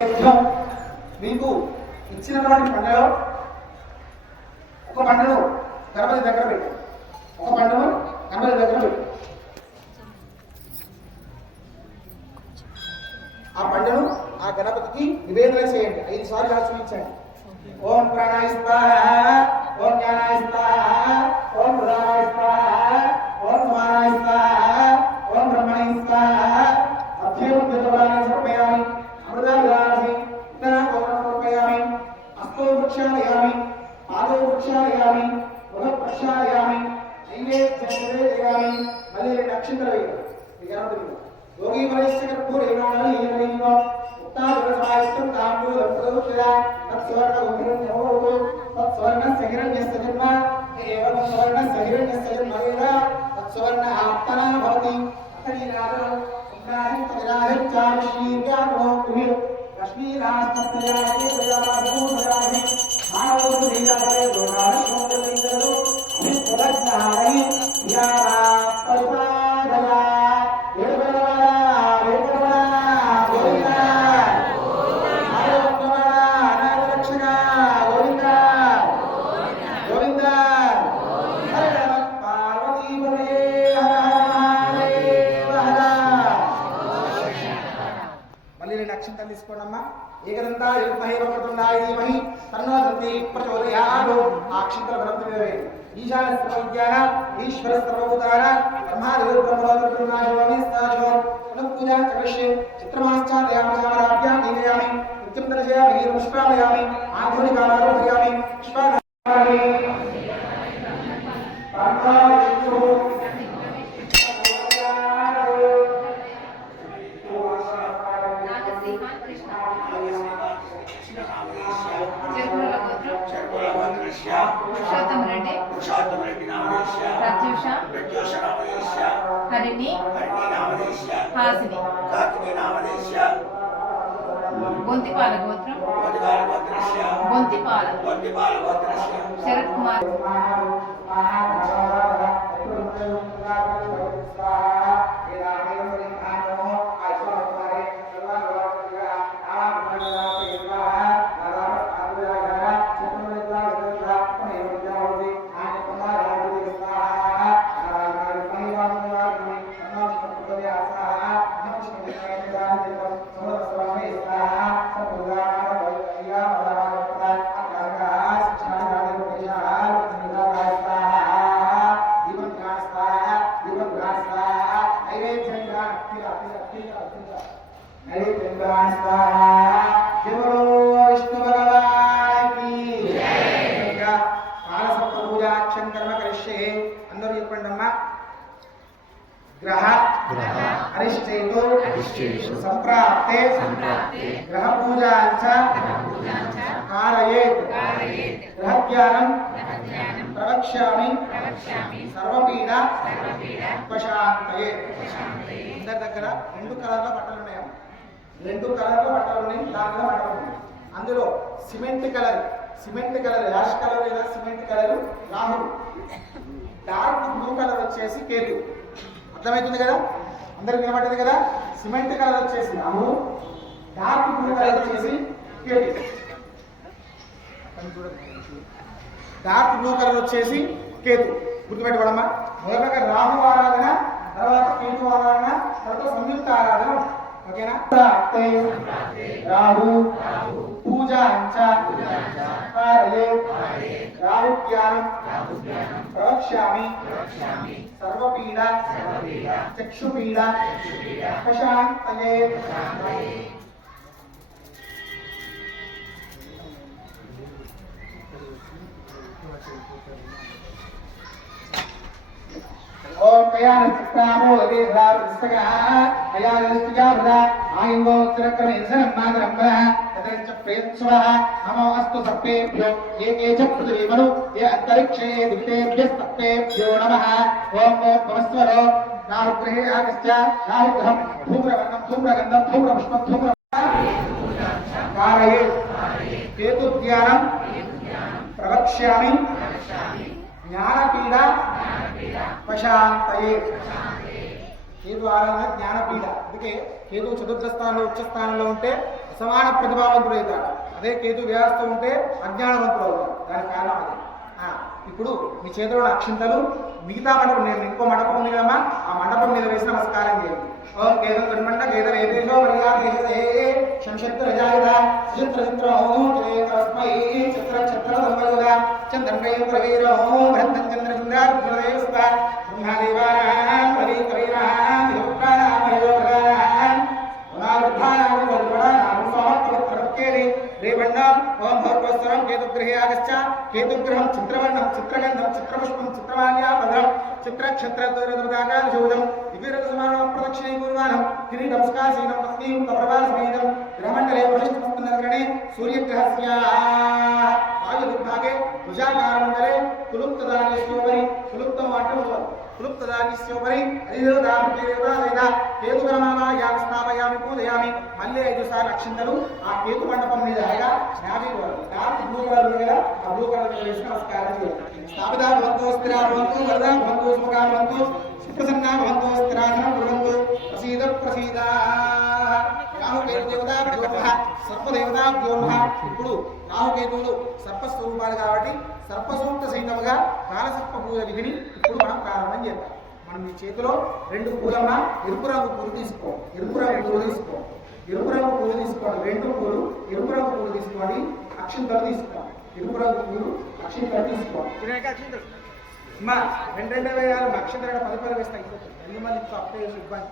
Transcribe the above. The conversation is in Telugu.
మీకు ఇచ్చినటువంటి పండుగలో ఒక పండుగ గణపతి దగ్గర పెట్టు, ఒక పండుగ గణపతి దగ్గర పెట్టు. ఆ పండుగను ఆ గణపతికి నివేదన చేయండి. 5 సార్లు ఆచరించండి. ఓం ప్రాణాయ స్వాహ, ఓం జ్ఞానాయ స్వాహ, ఓం ప్రధానాయ స్వాహ, ఓం సమానాయ స్వాహ, ఓం బ్రహ్మణాయ స్వాహ. అధ్యయనం సమర్పయామి, అమృతామి సమర్పయామి, హస్తో వృక్షాలయామి, పాదో వృక్షాలయామి, బృహత్ వృక్షాలయామి, నైవేద్యామి. మళ్ళీ 2 అక్షంతలు వేయాలి. योगी वरिष्ठ कर्पूर एनाली एनलिंगो उत्तादरसायिष्टं तांबूलं प्रदोषया तत्स्वर्ण उग्रन्यो तत्स्वर्ण सहिरण्यस्य जन्म एवं स्वर्ण सहिरण्यस्य जन्म वेदा तत्स्वर्ण आत्मना भवति अतरीराजं उग्राहिं तजराहिं चारुशीर्यागो कुहि लक्ष्मीराजस्तयाये दयाभूतयाहि मानवोदेयापरे दोषाणशोकलिंगो अभिप्रज्ञायै ध्याना परिपादया అక్షంతలు తీసుకోండమ్మా. ఏకదంతాయ విద్మహే వక్రతుండాయ ధీమహి తన్నో దంతి ప్రచోదయాత్. ఆ అక్షంతల బ్రహ్మదేవే ఈశాన సర్వజ్ఞాన ఈశ్వర సర్వభూతాన బ్రహ్మాదేవ బ్రహ్మలోకనాశోని స్థాజో పూజా చక్రశ్రే చిత్రమాశ్చాదయామి సామరాభ్యాం నీలయామి నిత్యం దర్శయామి పుష్పాలయామి ఆధునికారోపయామి పుష్పాలయామి. హరిణి హాసిని బొంతిపాల గోత్రం బొంతిపాల శరత్ కుమార్ అందరూ చెప్పండమ్మా. గ్రహ అరిష్టేతో సంప్రాప్తే గ్రహ పూజాంచ కారయేత్ గ్రహజ్ఞానం ప్రవక్ష్యామి సర్వపీడ ఉపశాంతయే. అందరి దగ్గర 2 కలర్ల బట్టలు ఉన్నాయా? 2 కలర్ల బట్టలు ఉన్నాయి. దానిలో బట్టలు అందులో సిమెంట్ కలర్ యాష్ కలర్ లేదా cement colour Rahul, dark blue colour వచ్చేసి కేతు. అర్థమవుతుంది కదా? అందరికి వినబడ్డది కదా? సిమెంట్ కలర్ వచ్చేసి రాహు, డార్క్ బ్లూ కలర్ వచ్చేసి కేతు. డార్క్ బ్లూ కలర్ వచ్చేసి కేతు గుర్తుపెట్టుకోవడమ్మా. మొదటగా రాహు ఆరాధన, తర్వాత కేతు ఆరాధన, తర్వాత సంయుక్త ఆరాధన. ఓకేనా? రాహు పూజ రాహుజ్ఞానం ప్రవక్ష్యామి సర్వపీడ చక్షుపీడ ప్రశాంతయే. ఓం కయాన చిత్తామో దేహార్స్తగా అయాలస్తిగావద ఆయంగో త్రక్రమేసరం మాదరంబ తత్రంచ ప్రేత్స్వః నమో అస్తు సర్పేభ్యో ఏకే చ పృథివీమను ఏ అంతరిక్షే దివితేభ్యస్తప్పేభ్యో నమః. ఓం భవస్వరో రాహుగ్రహే ఆగశ్చ రాహుగ్రహం ధూమ్రవర్ణం ధూమ్రగంధం ధూమ్రపుష్పం ధూమ్ర కారయే కేతుజ్ఞానం ప్రవక్ష్యామి జ్ఞానపీడ ప్రశాంతయే. కేతు ఆరాధన జ్ఞానపీడ. అందుకే కేతు చతుర్థ స్థానంలో ఉచ్చ స్థానంలో ఉంటే అసమాన ప్రతిభావంతుడు అవుతాడు. అదే కేతు వ్యవస్థ ఉంటే అజ్ఞానవంతుడు అవుతాడు. దానికి కారణం అది. ఇప్పుడు మీ చేతిలో అక్షింతలు మిగతా మండపం, నేను ఇంకో మండపం ఉంది కదమ్మా, ఆ మండపం మీద వేసి నమస్కారం చేయండి. ఓం కేతం కన్మండ కేతం ఏదేశో మర్యాదేశే సంశత్ర రజాయత చిత్ర చిత్రం తస్మై చిత్ర చిత్ర సంవద చంద్రకై ప్రవీరో భ్రంతం చంద్ర చంద్రారుద్రదేవస్త బ్రహ్మదేవానాం ప్రవీ కవీనాం యోగానాం యోగానాం వృద్ధానాం వజ్రానాం సమర్పవిత్రకేలి రేవణ్ణం ఓం భౌర్వస్వరం కేతుగ్రహే ఆగచ్చ కేతుగ్రహం చిత్రవర్ణం చిత్రగంధం చిత్రపుష్పం చిత్రమాల్యాపదం చిత్రక్షత్రదృదాకాశూదం వివిరసమానం ప్రదక్షిణై పూర్వానం కిరీటం స్కాశీనం పత్నీం కప్రవాసమేదం గ్రహమండలే వరిష్ఠమస్తనగణే సూర్యగ్రహస్య ఆయుర్భాగే భుజాకారమండలే కులుప్తదానిస్యోపరి కులుప్తం అంటూ కులుప్తదానిస్యోపరి అధిదేవతా కేతుగణమాయామి స్థాపయామి పూజయామి. మళ్ళీ 5 సార్లు అక్షింతలు ఆ కేతు మండపం మీద బ్లూ కలర్ మీద ఆ బ్లూ కలర్ మీద వేసి నమస్కారం చేయాలి. స్థాపితా భవంతు స్థిరా భవంతు వరదా భవంతు సుఖా భవంతు సుప్రసన్నా భవంతు స్థిరాసనం కుర్వంతు ప్రసీద ప్రసీద. రాహుకేతు సర్పదేవతాభ్యో నమః. ఇప్పుడు రాహుకేతువులు సర్పస్వరూపాలు కాబట్టి సర్పసూక్త సహితముగా కాలసర్ప పూజ విధిని ఇప్పుడు మనం ప్రారంభం చేద్దాం. మనం ఈ చేతిలో 2 పూలమ్మ ఎరుపు రంగు పూలు తీసుకో, ఎరుపు రంగు పూలు తీసుకో, ఎరుపు రంగు పూలు తీసుకోండి. 2 పూలు ఎరుపు రంగు పూలు తీసుకోండి. అక్షింతలు తీసుకోండి. ఎరుపు రంగు పూలు అక్షింతలు తీసుకోండి. అమ్మా 2 వేయాలి. అక్షింతలు 10 వేస్తాయి. 2 మంది అప్లై చేసి ఇబ్బంది.